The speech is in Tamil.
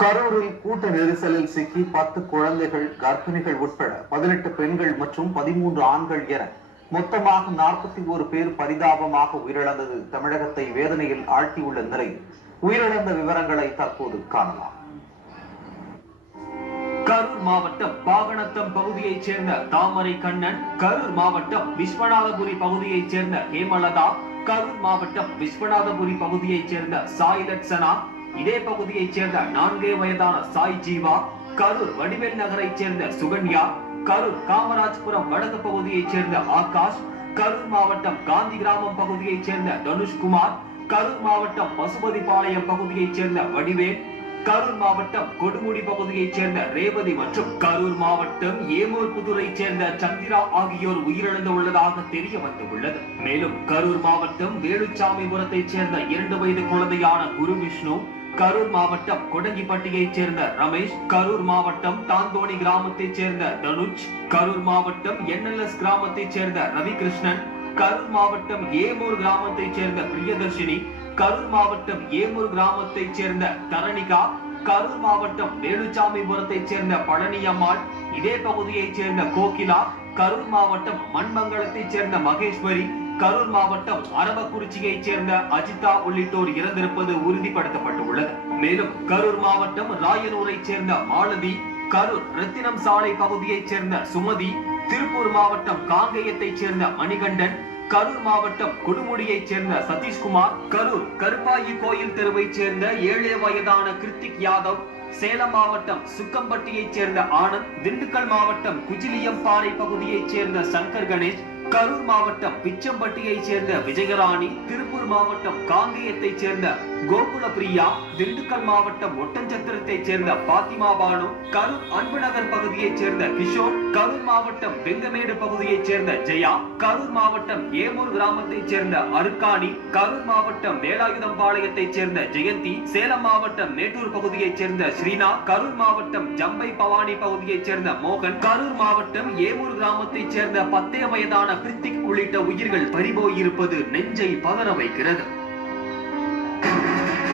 கரூரில் கூட்ட நெரிசலில் சிக்கி பத்து குழந்தைகள் கர்ப்பிணிகள் உட்பட பதினெட்டு பெண்கள் மற்றும் பதிமூன்று ஆண்கள் என மொத்தமாக நாற்பத்தி ஒரு பேர் பரிதாபமாக உயிரிழந்தது தமிழகத்தை வேதனையில் ஆழ்த்தியுள்ள நிலையில். உயிரிழந்த விவரங்களை தற்போது காணலாம். கரூர் மாவட்டம் பாகனத்தம் பகுதியைச் சேர்ந்த தாமரை கண்ணன் கரூர் மாவட்டம் விஸ்வநாதபுரி பகுதியைச் சேர்ந்த ஹேமலதா கரூர் மாவட்டம் விஸ்வநாதபுரி பகுதியைச் சேர்ந்த சாய் லட்சனா இதே பகுதியைச் சேர்ந்த நான்கே வயதான சாய் ஜீவா கரூர் வடிவேல் நகரைச் சேர்ந்த சுகன்யா கரூர் காமராஜ்புரம் வடக்கு பகுதியைச் சேர்ந்த ஆகாஷ் கரூர் மாவட்டம் காந்தி கிராமம் பகுதியைச் சேர்ந்த தனுஷ்குமார் கரூர் மாவட்டம் பசுபதிபாளையம் பகுதியைச் சேர்ந்த வடிவேல் கரூர் மாவட்டம் கொடுமுடி பகுதியைச் சேர்ந்த ரேவதி மற்றும் கரூர் மாவட்டம் ஏமூர் புதுரைச் சேர்ந்த சந்திரா ஆகியோர் உயிரிழந்து உள்ளதாக தெரிய வந்துள்ளது. மேலும் கரூர் மாவட்டம் வேலுச்சாமிபுரத்தைச் சேர்ந்த இரண்டு வயது குழந்தையான குரு விஷ்ணு கரூர் மாவட்டம் கொடங்கிப்பட்டியைச் சேர்ந்த ரமேஷ் கரூர் மாவட்டம் தாந்தோணி கிராமத்தைச் சேர்ந்த தனுஜ் கரூர் மாவட்டம் என்எல்எஸ் கிராமத்தைச் சேர்ந்த ரவிகிருஷ்ணன் கரூர் மாவட்டம் ஏமூர் கிராமத்தைச் சேர்ந்த பிரியதர்ஷினி கரூர் மாவட்டம் ஏமூர் கிராமத்தைச் சேர்ந்த தரணிகா கரூர் மாவட்டம் வேலுச்சாமிபுரத்தைச் சேர்ந்த பழனியம்மாள் இதே பகுதியைச் சேர்ந்த கோகிலா கரூர் மாவட்டம் மண்மங்கலத்தைச் சேர்ந்த மகேஸ்வரி கரூர் மாவட்டம் அரவக்குறிச்சியைச் சேர்ந்த அஜிதா உள்ளிட்டோர் இறந்திருப்பது உறுதிப்படுத்தப்பட்டுள்ளது. மேலும் கரூர் மாவட்டம் ராயனூரைச் சேர்ந்த மாலதி கரூர் ரத்தினம் சாலை பகுதியைச் சேர்ந்த சுமதி திருப்பூர் மாவட்டம் காங்கேயத்தைச் சேர்ந்த மணிகண்டன் கரூர் மாவட்டம் கொடுமுடியைச் சேர்ந்த சதீஷ்குமார் கரூர் கருப்பாயி கோயில் தெருவைச் சேர்ந்த ஏழே வயதான கிருத்திக் யாதவ் சேலம் மாவட்டம் சுக்கம்பட்டியைச் சேர்ந்த ஆனந்த் திண்டுக்கல் மாவட்டம் குஜிலியம்பாறை பகுதியைச் சேர்ந்த சங்கர் கணேஷ் கரூர் மாவட்டம் பிச்சம்பட்டியைச் சேர்ந்த விஜயராணி திருப்பூர் மாவட்டம் காங்கேயத்தைச் சேர்ந்த கோகுல பிரியா திண்டுக்கல் மாவட்டம் ஒட்டஞ்சத்திரத்தைச் சேர்ந்த பாத்திமா பானு கரூர் அன்புநகர் பகுதியைச் சேர்ந்த கிஷோர் கரூர் மாவட்டம் வெங்கமேடு பகுதியைச் சேர்ந்த ஜெயா கரூர் மாவட்டம் ஏமூர் கிராமத்தைச் சேர்ந்த அருக்காணி கரூர் மாவட்டம் வேலாயுதம் பாளையத்தைச் சேர்ந்த ஜெயந்தி சேலம் மாவட்டம் மேட்டூர் பகுதியைச் சேர்ந்த ஸ்ரீனா கரூர் மாவட்டம் ஜம்பை பவானி பகுதியைச் சேர்ந்த மோகன் கரூர் மாவட்டம் ஏமூர் கிராமத்தைச் சேர்ந்த பத்தே வயதான கிருத்திக் உள்ளிட்ட உயிர்கள் பறிபோயிருப்பது நெஞ்சை பதற வைக்கிறது.